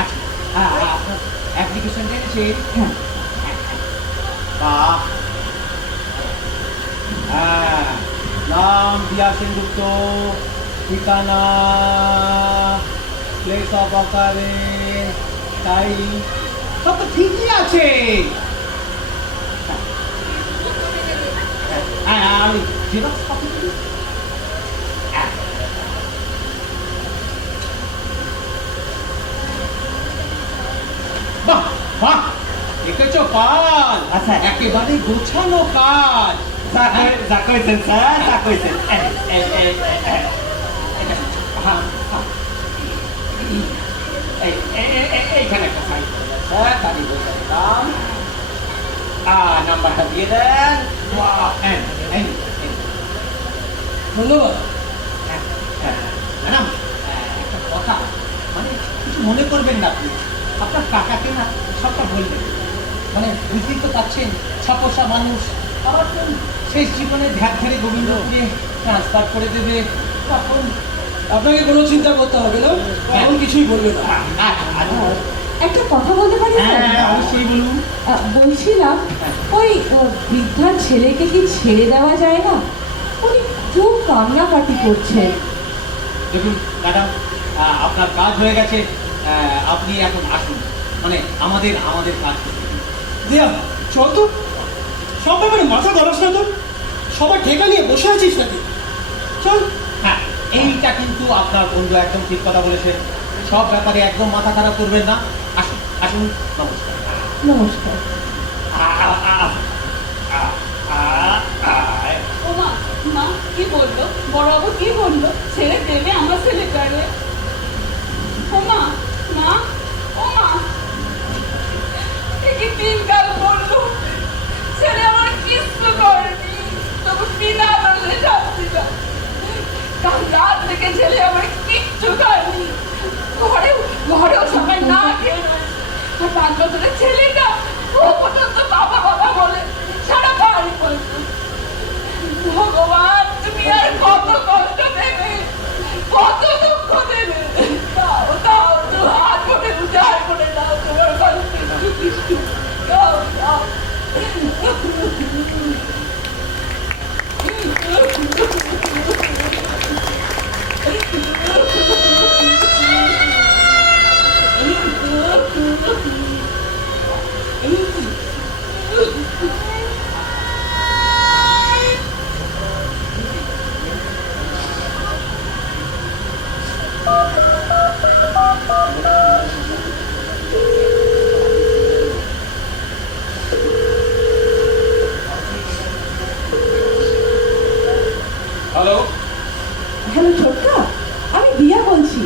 আচ্ছা, হ্যাঁ আপনার অ্যাপ্লিকেশনটা এনেছে? হ্যাঁ বাহ, হ্যাঁ নাম দিয়া সেনগুপ্ত, ঠিকানা, প্লেস অফ অকারেন্স, টাইম, সব তো ঠিকই আছে। হ্যাঁ আমি জেরক্স কপি দিই। বাহ বাহ, দেখেছো পাল? আচ্ছা। একেবারে গোছানো কাজ। যা কইছেন স্যার, যা কইছেন। এইখানে একটা সাইন করে তারই বলতে দিলাম। নাম্বারটা দিয়ে দেন। ধন্যবাদ। ম্যাডাম একটা কথা, মানে কিছু মনে করবেন না আপনি, আপনার কাকাকে না সবটা বলবেন। মানে বুঝতেই তো পারছেন, ছাপোষা মানুষ, আবার তো শেষ জীবনে ধ্যান ধারে গোবিন্দপুরে ট্রান্সফার করে দেবে, তখন আপনাকে কোনো চিন্তা করতে হবে না, এমন কিছুই বলবে না। একটা কথা বলতে পারি স্যার? হ্যাঁ অবশ্যই বলুন। বলছিলাম ওই বৃদ্ধার ছেলেকে কি ছেড়ে দেওয়া যায় না? উনি খুব কান্নাকাটি করছেন। দেখুন ম্যাডাম, আপনার কাজ হয়ে গেছে, আপনি এখন আসুন, মানে আমাদের কাজ করতে দিন। দিয়া চল তো, সব ব্যাপারে মাথা ধরাস না তো, সবাই ঠেকা নিয়ে বসে আছিস নাকি? চল। হ্যাঁ এইটা কিন্তু আপনার বন্ধু একদম ঠিক কথা বলেছে, সব ব্যাপারে একদম মাথা খারাপ করবেন না। আসুন আসুন, নমস্কার। নমস্কার। ও মা, মা কি বললো, বড়বাবু কি বললো, ছেড়ে দেবে আমার ছেলেটারে? ও মা, মা, ও মা, কি দিনকাল বললো, ছেলে আমার কিচ্ছু করেনি, তবু বিনা দোষে শাস্তি পায়। কাল রাত থেকে ছেলে আমার কিচ্ছু খায়নি, ঘরেও সবাই না খেয়ে রয়েছে। আর 5 বছরের ছেলেটা ও পর্যন্ত বাবা বাবা বলে সারা বাড়ি বলতো। ভগবান, তুমি আর কত কষ্ট দেবে, কত দুঃখ দেবে? দাও দাও, তো হাত করে উজাড় করে দাও তোমার কাছে, দাও দাও। হ্যালো, হ্যালো ছোটকা, আমি দিয়া বলছি।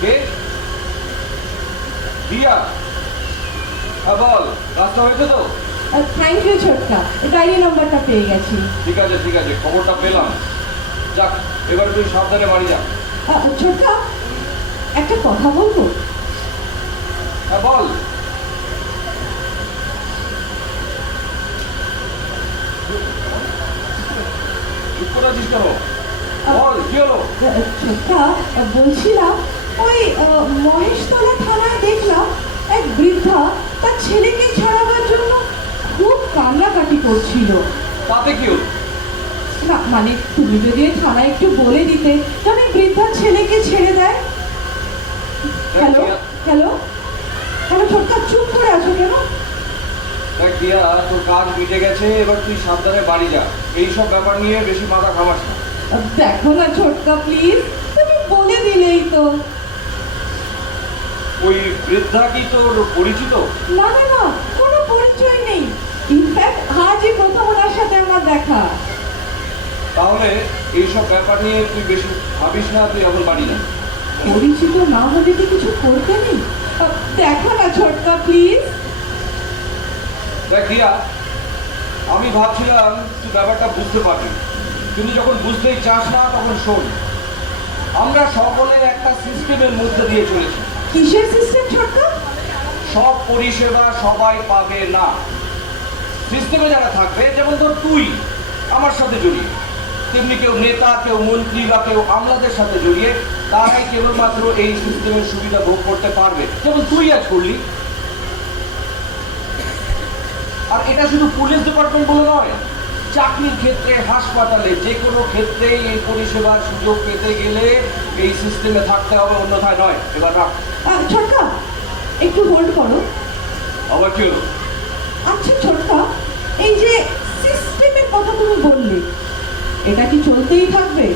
কে? দিয়া? হ্যাঁ বল, কাজটা হয়েছে তো? থ্যাংক ইউ ছোটকা, ডায়েরি নাম্বারটা পেয়ে গেছি। ঠিক আছে ঠিক আছে, খবরটা পেলাম। যাক, এবার তুই সাবধানে বাড়ি যা। ছোটকা, একটা কথা বলবো? হ্যাঁ বল। চুপ করে আছিস কেন? বল, কি হলো? ছোটকা, বলছিলাম ওই মহেশতলা থানায় দেখলাম এক বৃদ্ধা তার ছেলেকে ছাড়াবার জন্য খুব কান্নাকাটি করছিল। তাতে কি হলো? না মানে তুমি যদি ওই থানায় একটু বলে দিতে, যেন এই বৃদ্ধার ছেলেকে ছেড়ে দেয়। হ্যালো হ্যালো হ্যালো ছোটকা, চুপ করে আছো কেন? দেখ দিয়া, তোর কাজ মিটে গেছে, এবার তুই সাবধানে বাড়ি যা। এইসব ব্যাপার নিয়ে বেশি মাথা ঘামাস না। দেখো না ছোটকা প্লিজ, তুমি বলে দিলেই তো। ওই বৃদ্ধা কি তোর পরিচিত? না না না, কোনো পরিচয় নেই। ইনফ্যাক্ট আজই প্রথম ওনার সাথে আমার দেখা। তাহলে এইসব ব্যাপার নিয়ে তুই বেশি ভাবিস না, তুই এখন বাড়ি যা। পরিচিত না হলে কি কিছু করতে নেই? দেখো না ছোটকা প্লিজ। দেখ দিয়া, আমি ভাবছিলাম তুই ব্যাপারটা বুঝতে পারবি, কিন্তু যখন বুঝতেই চাস না তখন শোন। আমরা সকলে একটা সিস্টেমের মধ্যে দিয়ে চলেছি। কিসের সিস্টেম ছোটকা? সব পরিষেবা সবাই পাবে না। সিস্টেমে যারা থাকবে, যেমন ধর তুই আমার সাথে জড়িয়ে, তেমনি কেউ নেতা, কেউ মন্ত্রী বা কেউ আমলাদের সাথে জড়িয়ে, তারাই কেবলমাত্র এই সিস্টেমের সুবিধা ভোগ করতে পারবে, যেমন তুই আজ করলি। আর এটা শুধু পুলিশ ডিপার্টমেন্ট বলে নয়, চাকরির ক্ষেত্রে, হাসপাতালে, যে কোনো ক্ষেত্রেই এই পরিষেবার সুযোগ পেতে গেলে এই সিস্টেমে থাকতে হবে, অন্যথায় নয়। এবার রাখ। ছোটকা একটু হোল্ড করো। আবার কি হলো? আচ্ছা ছোটকা, এই যে সিস্টেমের কথা তুমি বললে, এটা কি চলতেই থাকবে?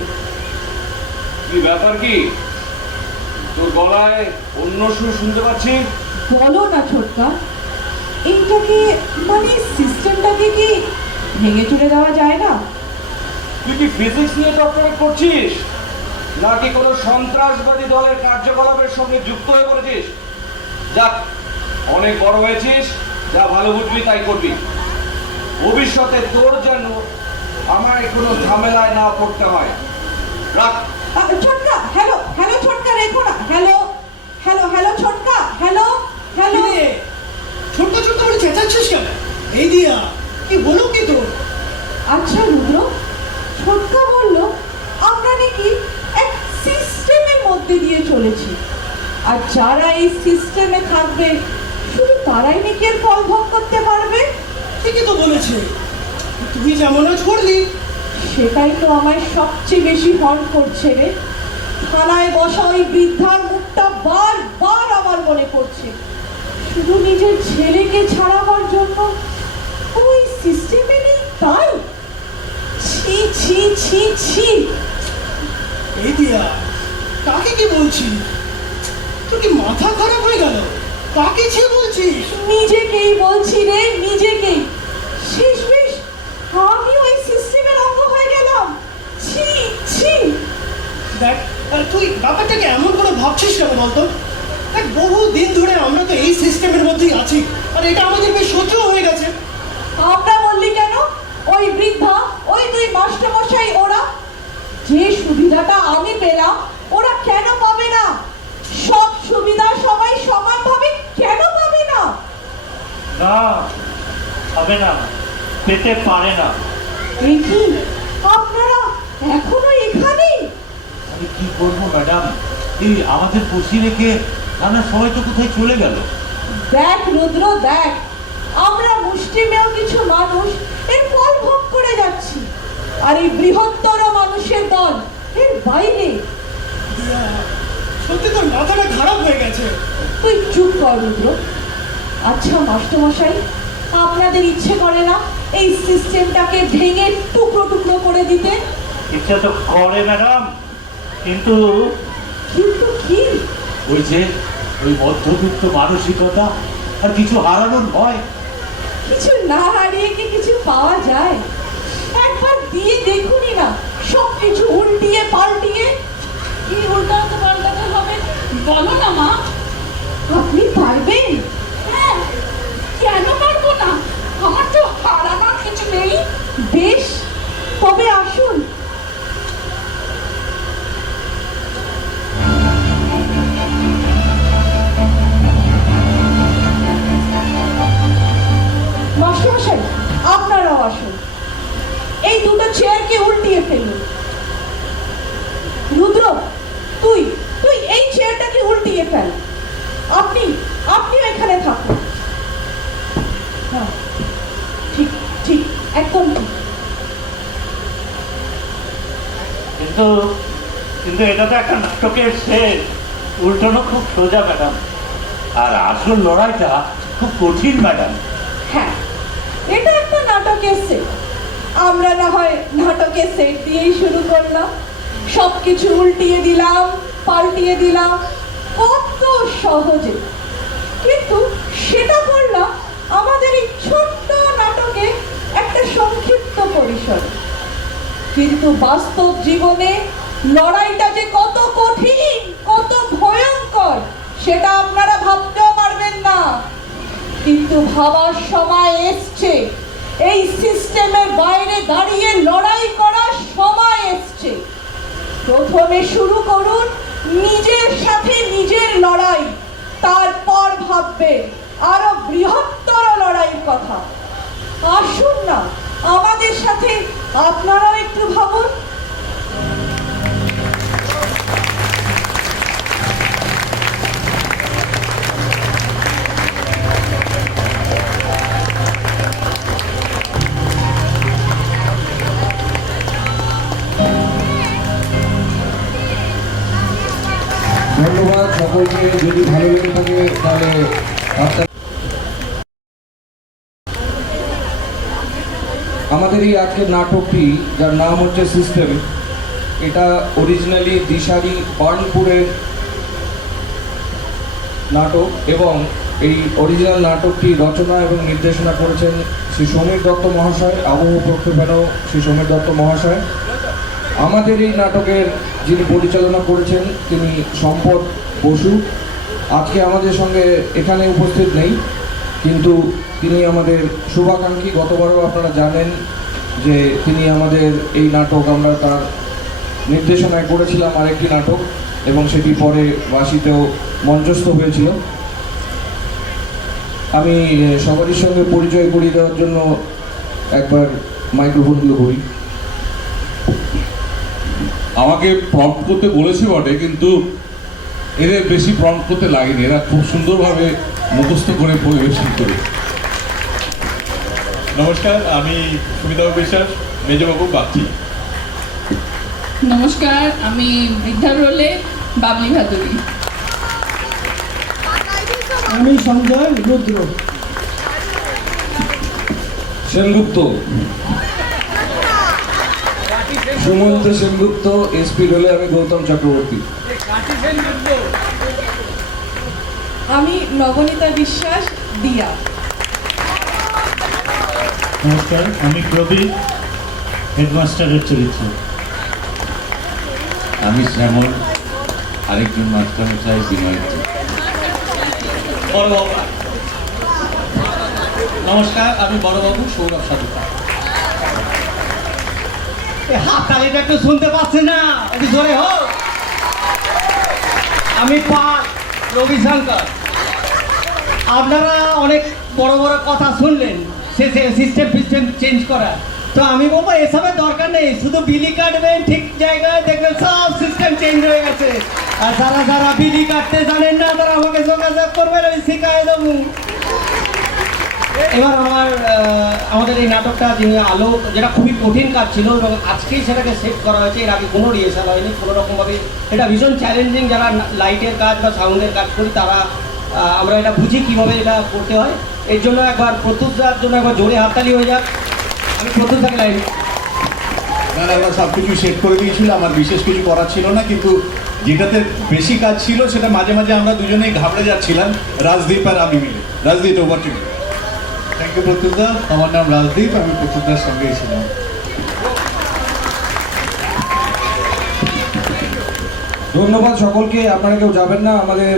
কি ব্যাপার কি? তোর গলায় অন্য সুর শুনতে পাচ্ছি। বলো না ছোটকা, এইটাকে মানে সিস্টেমটাকে কি ভেঙে চলে দেওয়া যায় না? তুই কি ফিজিক্স নিয়ে ডক্টরেট করছিস, নাকি কোনো সন্ত্রাসবাদী দলের কার্যকলাপের সঙ্গে যুক্ত হয়ে পড়েছিস? যাক, অনেক বড় হয়েছিস, যা ভালো বুঝবি তাই করবি। ভবিষ্যতে তোর যেন আমার কোনো ঝামেলায় না পড়তে হয়। রাখ। ছোটকা, হ্যালো হ্যালো ছোটকা, রেখো না। হ্যালো হ্যালো হ্যালো ছোটকা, হ্যালো হ্যালো। ছোট্ট ছোট্ট করে চেঁচাচ্ছিস কেন? এই দিয়া, কি হলো কি তোর? আচ্ছা রুদ্র, ছোটকা বলল আমরা নাকি এক সিস্টেমের মধ্যে দিয়ে চলেছি, আর যারা এই সিস্টেমে থাকবে শুধু তারাই নাকি এর ফল ভোগ করতে পারবে। ঠিকই তো বলেছে, তুই যেমন আজ করলি। সেটাই তো আমায় সবচেয়ে বেশি হর্ন করছে রে। থানায় বসা ওই বৃদ্ধার মুখটা বারবার আমার মনে পড়ছে। শুধু নিজের ছেলেকে ছাড়াবার জন্য ওই সিস্টেমে নেই তাই? ছি ছি ছি ছি। এই দিয়া, কাকে কি বলছিস? তোর কি মাথা খারাপ হয়ে গেল? কাকে ছে বলছিস? নিজেকেই বলছি রে, নিজেকেই। শেষমেশ আমি ওই সিস্টেমের অঙ্গ হয়ে গেলাম। ছি ছি। দেখ, তুই ব্যাপারটাকে এমন করে ভাবছিস কেন বলতো? দেখ, বহু দিন ধরে আমরা তো এই সিস্টেমের মধ্যেই আছি, আর এটা আমাদের বেশ সহ্য হয়ে গেছে। আমরা বললি কেন? ওই বৃদ্ধা, ওই দুই মাস্টারমশাই, ওরা যে সুবিধাটা আমি পেলাম ওরা কেন পাবে না? সব সুবিধা সবাই সমানভাবে কেন পাবে না? না, হবে না, পেতে পারে না। এই কি, আপনারা এখনো এখানে? আমি কি করবো ম্যাডাম, এই আমাদের বসিয়ে রেখে নানা সময় তো কোথায় চলে গেল। দেখ রুদ্র, দেখ, আমরা মুষ্টিমেয় কিছু মানুষ এর ফল ভোগ করে যাচ্ছি, আর এই বৃহত্তর মানুষের দল এর বাইরে। দিয়া, সত্যি তোর মাথাটা খারাপ হয়ে গেছে। তুই চুপ কর রুদ্র। আচ্ছা মাস্টারমশাই, আপনাদের ইচ্ছে করে না এই সিস্টেমটাকে ভেঙে টুকরো টুকরো করে দিতে? ইচ্ছা তো করে ম্যাডাম, কিন্তু কিন্তু কি? ওই যে ওই মধ্যবিত্ত মানসিকতা আর কিছু হারানোর ভয়। কিছু না হারিয়ে কি কিছু পাওয়া যায়? একবার দিয়ে দেখুনি না সব কিছু উল্টিয়ে পাল্টিয়ে। কি উল্টাতে পাল্টাতে হবে বলো না মা। আপনি পারবেন? হ্যাঁ, কেন পারবো না? আমার তো হারানোর কিছু নেই। বেশ, তবে আসুন। মাস্টারমশাই, আপনারাও আসুন। এই দুটো চেয়ারকে উল্টিয়ে ফেলুন। রুদ্র, তুই তুই এই চেয়ারটাকে উল্টিয়ে ফেল। আপনিও এখানে থাকুন। হ্যাঁ, ঠিক ঠিক, একদম ঠিক। কিন্তু কিন্তু এটা তো একটা নাটকের শেষ, উল্টানো খুব সোজা ম্যাডাম, আর আসল লড়াইটা খুব কঠিন ম্যাডাম। হ্যাঁ, নাটকের সেট। আমরা না হয় নাটকের সেট দিয়েই শুরু করলাম, সবকিছু উল্টিয়ে দিলাম, পাল্টিয়ে দিলাম কত সহজে। কিন্তু সেটা করলাম আমাদের এই ছোট্ট নাটকে একটা সংক্ষিপ্ত পরিসর। কিন্তু বাস্তব জীবনে লড়াইটা যে কত কঠিন, কত ভয়ঙ্কর, সেটা আপনারা ভাবতেও পারবেন না। কিন্তু ভাবার সময় এসছে, এই সিস্টেমের বাইরে দাঁড়িয়ে লড়াই করার সময় এসছে। প্রথমে শুরু করুন নিজের সাথে নিজের লড়াই, তারপর ভাববেন আরো বৃহত্তর লড়াইয়ের কথা। আসুন না আমাদের সাথে আপনারাও একটু ভাবুন। ধন্যবাদ সকলকে। যদি ভালো লেগে থাকে তাহলে আমাদের এই আজকের নাটকটি, যার নাম হচ্ছে সিস্টেম, এটা অরিজিনালি দিশারি বার্নপুরের নাটক এবং এই অরিজিনাল নাটকটি রচনা এবং নির্দেশনা করেছেন শ্রী সমীর দত্ত মহাশয়, আবহ প্রক্ষেপণও শ্রী সমীর দত্ত মহাশয়। আমাদের এই নাটকের যিনি পরিচালনা করেছেন তিনি সম্পদ বসু। আজকে আমাদের সঙ্গে এখানে উপস্থিত নেই, কিন্তু তিনি আমাদের শুভাকাঙ্ক্ষী। গতবারও আপনারা জানেন যে তিনি আমাদের এই নাটক, আমরা তার নির্দেশনায় করেছিলাম আরেকটি নাটক এবং সেটি পরে বাসিতেও মঞ্চস্থ হয়েছিল। আমি সবারই সঙ্গে পরিচয় করিয়ে দেওয়ার জন্য একবার মাইক্রোফোনগুলো করি। আমাকে প্রম্পট করতে বলেছে বটে, কিন্তু এদের বেশি প্রম্পট করতে লাগেনি, এরা খুব সুন্দরভাবে মুখস্থ করে পরিবেশন করে। নমস্কার, আমি সুবিধাবাবু বিশ্বাস, মেজবাবু বাগচি। নমস্কার, আমি বৃদ্ধার রোলে বাবলি ভাদুরী। আমি সঞ্জয় রুদ্র। সেনগুপ্ত, সুমন্ত সেনগুপ্ত। এসপি রোলে আমি গৌতম চক্রবর্তী। আমি নবনীতা বিশ্বাস, দিয়া। নমস্কার, আমি প্রবীর, হেডমাস্টারের চরিত্র। আমি শ্যামল, আরেকজন মাস্টারমশাই বিনয়। বড়বাবু নমস্কার, আমি বড়বাবু সৌরভ সাধুকা। হাত তালিটা একটু শুনতে পাচ্ছেন না, একটু জোরে হোক। আমি রবিশঙ্কর। আপনারা অনেক বড় বড় কথা শুনলেন সিস্টেম চেঞ্জ করা, তো আমি বলবো এসবের দরকার নেই। শুধু বিলি কাটবেন, ঠিক জায়গায় দেখবেন সব সিস্টেম চেঞ্জ হয়ে গেছে। আর যারা যারা বিলি কাটতে জানেন না তারা আমাকে যোগাযোগ করবেন, আমি শিখাই দেবো। এবার আমাদের এই নাটকটা যিনি আলো, যেটা খুবই কঠিন কাজ ছিল এবং আজকেই সেটাকে সেট করা হয়েছে। এর আগে কোনো রিহার্সাল হয়নি কোনো রকমভাবে। এটা ভীষণ চ্যালেঞ্জিং। যারা লাইটের কাজ বা সাউন্ডের কাজ করি তারা আমরা এটা বুঝি কীভাবে এটা করতে হয়। এর জন্য একবার প্রত্যুষদার জন্য একবার জোরে হাততালি হয়ে যাক। আমি প্রত্যুষদাকে লাইন। না, আমরা সব কিছু সেট করে দিয়েছিল, আমার বিশেষ কিছু করার ছিল না, কিন্তু যেটাতে বেশি কাজ ছিল সেটা মাঝে মাঝে আমরা দুজনেই ঘাবড়ে যাচ্ছিলাম, রাজদীপ আর আমি মিলে। Rajdeep, over to you. Thank you প্রত্যুষদা। আমার নাম রাজদীপ, আমি প্রত্যুষদার সঙ্গেই ছিলাম। ধন্যবাদ সকলকে। আপনারা কেউ যাবেন না, আমাদের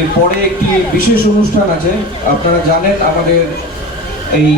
এরপরে একটি বিশেষ অনুষ্ঠান আছে। আপনারা জানেন আমাদের এই